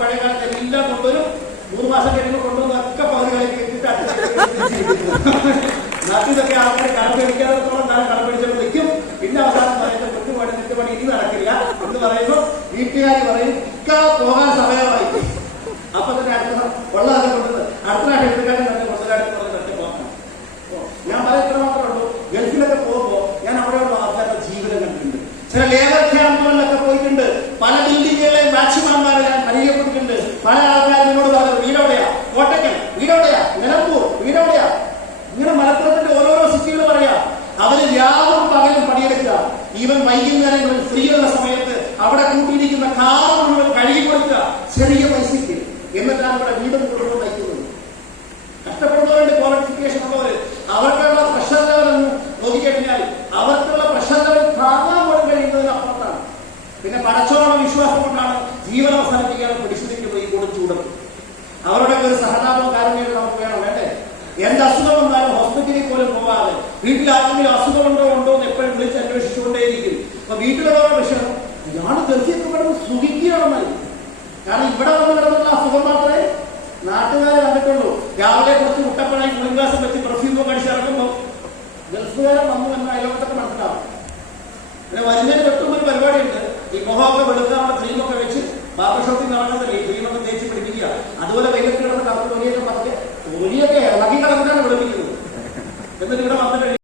പഴയ കാലത്ത് എല്ലാം കൊണ്ടുവരും. 3 മാസം കഴിയുമ്പോൾ കൊണ്ടുവന്നൊക്കെ പകുതികളിലേക്ക് എത്തിയിട്ട് നാട്ടിലൊക്കെ ആൾക്കാർ കടം പേടിക്കാത്തോളം കാലം കടം പേടിച്ചപ്പോൾ നിൽക്കും. പിന്നെ അവസാനം പറയുന്നത് കൃത്യപണി ഇനി നടക്കില്ല എന്ന് പറയുമ്പോൾ വീട്ടുകാർ പറയും പോകാൻ സമയമായി. അപ്പൊ തന്നെ അടുത്ത വെള്ളമൊക്കെ കൊണ്ടുവന്ന് അടുത്ത നാട്ടിൽ എടുത്തുകാരും തന്നെ കൊണ്ടുവരാടുത്ത് പറഞ്ഞ് ഒറ്റ പോകാം. ഞാൻ പറയുന്നത് മാത്രമേ ഉള്ളൂ. ഗൾഫിലൊക്കെ പോകുമ്പോൾ ഞാൻ അവിടെയുള്ള ആൾക്കാരുടെ ജീവിതം കണ്ടിട്ടുണ്ട്. ചില ലേബർ ക്യാമ്പുകളിലൊക്കെ പോയിട്ടുണ്ട്. പല ബിൽഡിങ്ങുകളെയും വാച്ച്മാൻമാരെ ഞാൻ പരിചയപ്പെട്ടിട്ടുണ്ട്. പല ആൾക്കാരും എന്നോട് പറഞ്ഞത് വീടെവിടെയാ, കോട്ടക്കൽ വീടെവിടെയാ, നിലമ്പൂർ വീടെവിടെയാ, ഇങ്ങനെ മലപ്പുറത്തിന്റെ ഓരോരോ സിറ്റികൾ പറയാ. അവര് രാവും പകലും പണിയെടുക്കുക. ഈവൻ വൈകുന്നേരങ്ങളിൽ ഫ്രീ ഉള്ള സമയത്ത് അവിടെ കൂട്ടിയിരിക്കുന്ന കാർ മുഴുവൻ കഴുകി കൊടുക്കുക ചെറിയ പൈസയ്ക്ക്. എന്നിട്ടാണ് ഇവിടെ വീടും കുടുംബം നയിക്കുന്നത്. കഷ്ടപ്പെടുന്നവരുടെ ക്വാളിഫിക്കേഷൻ ഉള്ളവര് അവർക്കുള്ള പ്രഷർ ലെവലൊന്നും നോക്കിക്കഴിഞ്ഞാൽ അവർക്കുള്ള പ്രഷർ ലെവൽ താങ്ങാൻ പോലും കഴിയുന്നതിന് അപ്പുറത്താണ്. പിന്നെ പടച്ചോളം വിശ്വാസം കൊണ്ടാണ് ജീവൻ അവസാനിപ്പിക്കാതെ പിടിച്ചിരിക്കുന്നത് ഈ കൂടും ചൂടും. അവരുടെ ഒരു സഹതാപവും കാരണവും നമുക്ക് വേണം, വേണ്ടേ? എന്ത് അസുഖം വന്നാലും ഹോസ്പിറ്റലിൽ പോലും പോകാതെ വീട്ടിൽ ആർക്കെങ്കിലും അസുഖമുണ്ടോ എന്ന് എപ്പോഴും വിളിച്ച് അന്വേഷിച്ചുകൊണ്ടേയിരിക്കും. അപ്പൊ വീട്ടിലുള്ളവരുടെ വിഷയം ഇയാള് ഗൾഫിയൊക്കെ കിടന്ന് സുഖിക്കുകയാണെന്നായി. കാരണം ഇവിടെ വന്ന് കിടന്നുള്ള അസുഖം മാത്രമേ നാട്ടുകാരെ കണ്ടിട്ടുള്ളൂ. രാവിലെ കുറച്ച് മുട്ടപ്പഴം കുളിങ്കാസം വെച്ച് പെർഫ്യൂമോ കഴിച്ചിറങ്ങുമ്പോൾ ഗൾഫുകാരെ വന്നു എന്ന അയലോകത്തൊക്കെ മനസ്സിലാവും. പിന്നെ വരുന്നതിന് തൊട്ടും ഒരു പരിപാടിയുണ്ട്. ഈ മുഖമൊക്കെ വെളുക്കാനുള്ള ക്രീമൊക്കെ വെച്ച് ബാർബർ ഷോപ്പിൽ നടക്കുന്നില്ല, ഈ ക്രീമൊക്കെ തേച്ച് പിടിപ്പിക്കുക. അതുപോലെ വെയിലത്ത് കിടന്ന് കറുത്ത തൊലിയൊക്കെ പതുക്കെ തൊലിയൊക്കെ ഇളകി കളഞ്ഞാണ് വെളുപ്പിക്കുന്നത്. എന്നിട്ട് ഇവിടെ വന്നിട്ട്